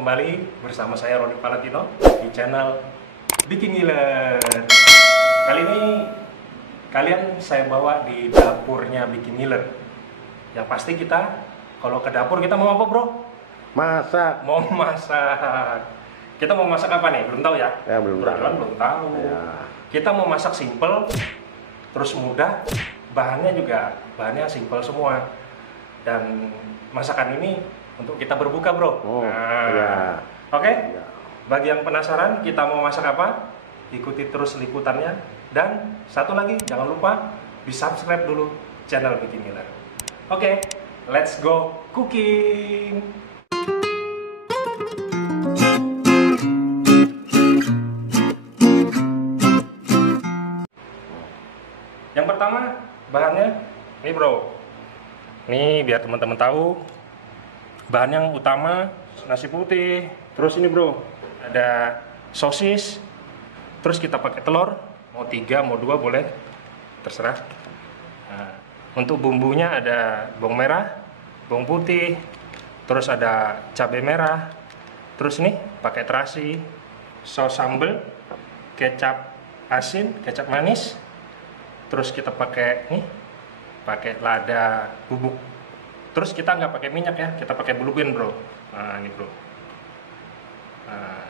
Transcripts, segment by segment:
kembali bersama saya Roni Valentino di channel Bikin Ngiler. Kali ini kalian saya bawa di dapurnya Bikin Ngiler. Yang pasti kita kalau ke dapur kita mau apa, bro? Masak. Mau masak. Kita mau masak apa nih? Belum tahu ya? Ya, belum tahu. Belum tahu. Ya. Kita mau masak simple, terus mudah. Bahannya simple semua. Dan masakan ini untuk kita berbuka, bro. Oh, nah, ya. Oke? Ya. Bagi yang penasaran kita mau masak apa, ikuti terus liputannya. Dan satu lagi, jangan lupa di subscribe dulu channel Bikin Ngiler. Oke, let's go cooking. Yang pertama, bahannya ini, bro. Ini biar teman-teman tahu. Bahan yang utama nasi putih. Terus ini, bro, ada sosis. Terus kita pakai telur, mau 3, mau 2 boleh, terserah. Nah, untuk bumbunya ada bawang merah, bawang putih, terus ada cabai merah. Terus ini pakai terasi, saus sambal, kecap asin, kecap manis. Terus kita pakai lada bubuk. Terus kita nggak pakai minyak ya, kita pakai buluben, bro. Nah, ini, bro. Nah,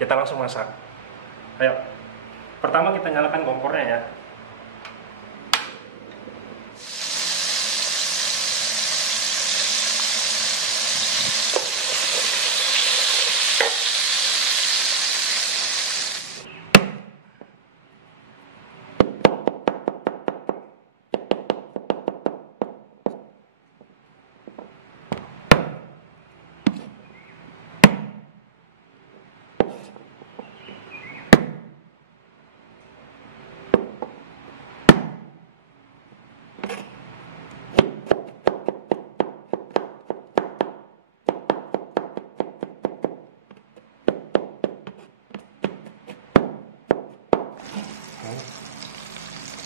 kita langsung masak. Ayo, pertama kita nyalakan kompornya ya.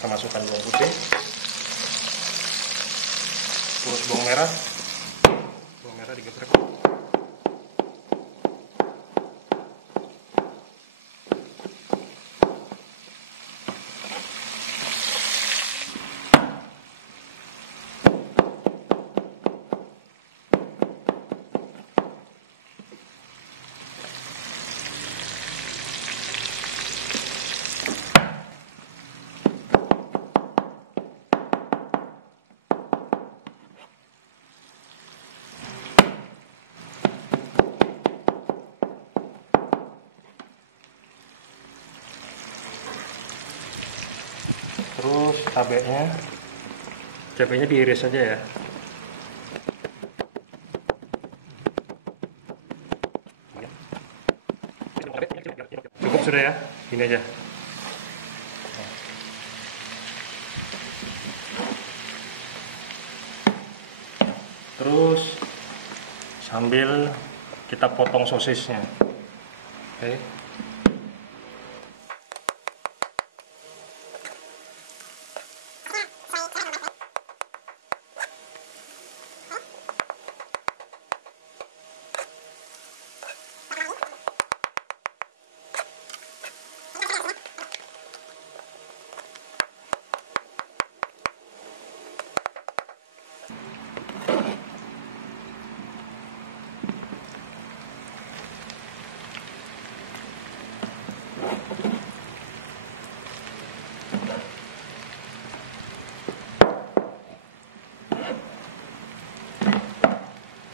Kita masukkan bawang putih, terus bawang merah digeprek. Terus cabenya diiris saja ya. Cukup sudah ya, ini aja. Terus sambil kita potong sosisnya. Oke.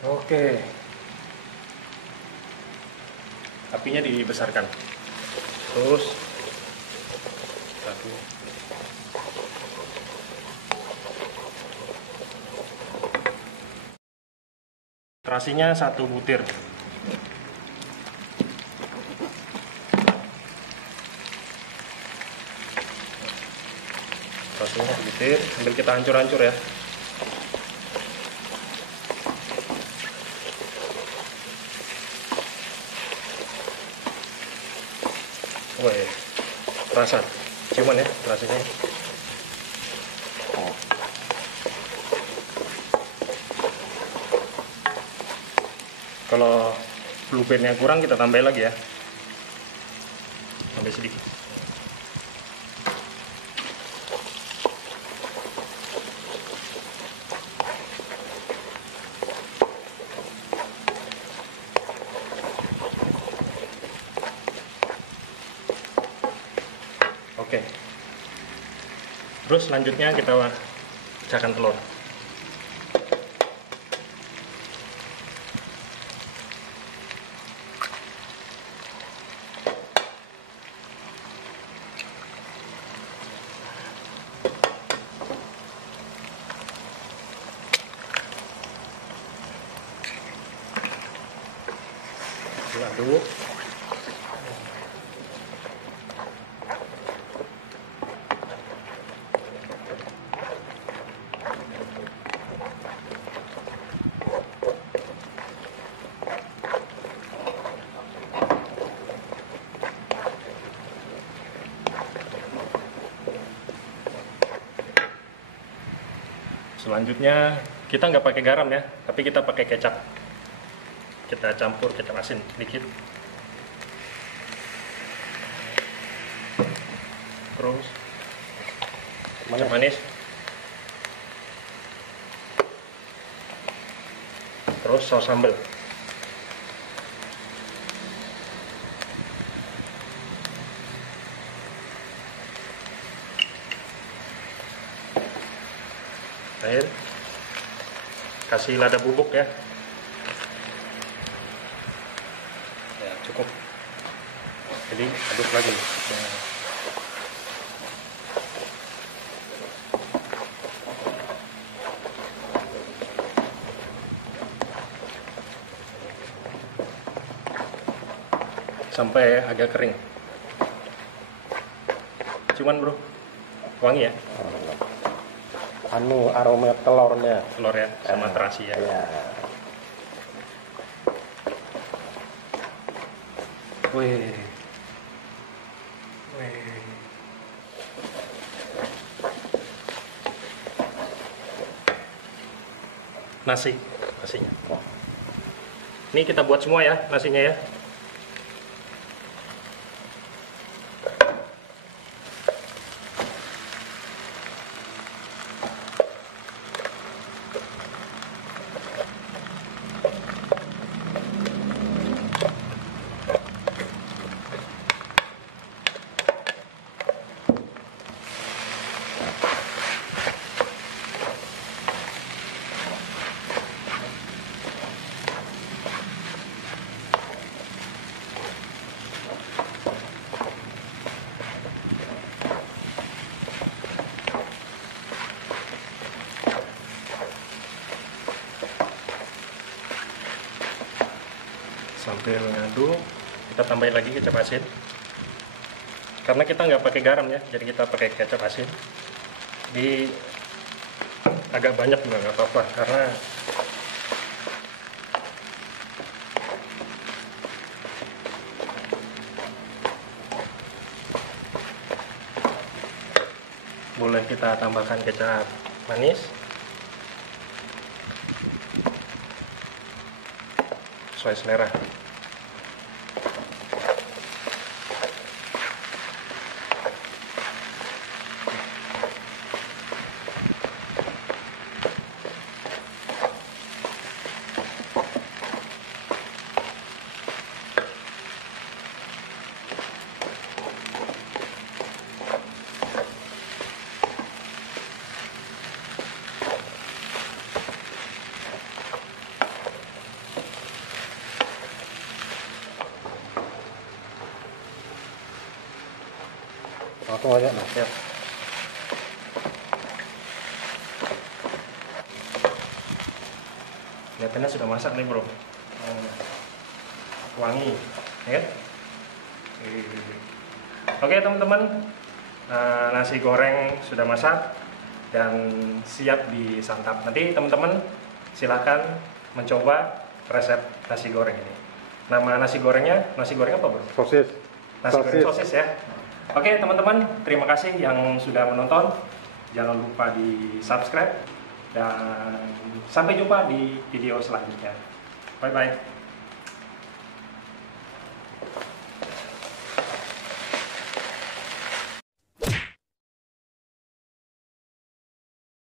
Oke, apinya dibesarkan. Terus satu, terasinya 1 butir. Terasinya 1 butir, sambil kita hancur-hancur ya. Wih, terasa, ciuman ya rasanya. Oh. Kalau blue bandnya kurang kita tambah lagi ya, tambah sedikit. Oke. Terus selanjutnya kita pecahkan telur. Aduk. Selanjutnya kita nggak pakai garam ya, tapi kita pakai kecap. Kita campur, kita asin sedikit. Terus kecap manis. Terus saus sambal. Air. Kasih lada bubuk ya. Ya, cukup. Jadi aduk lagi. Sampai agak kering. Cuman bro, wangi ya. Aroma telurnya. Telur ya, sama terasi ya. Ya. Wih. Nasinya. Ini kita buat semua ya, nasinya ya. Sambil ngaduk, kita tambahin lagi kecap asin. Karena kita nggak pakai garam ya, jadi kita pakai kecap asin. Di agak banyak juga nggak apa-apa, karena boleh kita tambahkan kecap manis, sesuai selera. Langsung aja mas. Ya. Kelihatannya sudah masak nih bro. Wangi, ya kan? Oke teman-teman, nasi goreng sudah masak dan siap disantap. Nanti teman-teman silahkan mencoba resep nasi goreng ini. Nama nasi goreng apa bro? Sosis. Nasi goreng sosis ya. Oke teman-teman, terima kasih yang sudah menonton. Jangan lupa di subscribe dan sampai jumpa di video selanjutnya. Bye bye.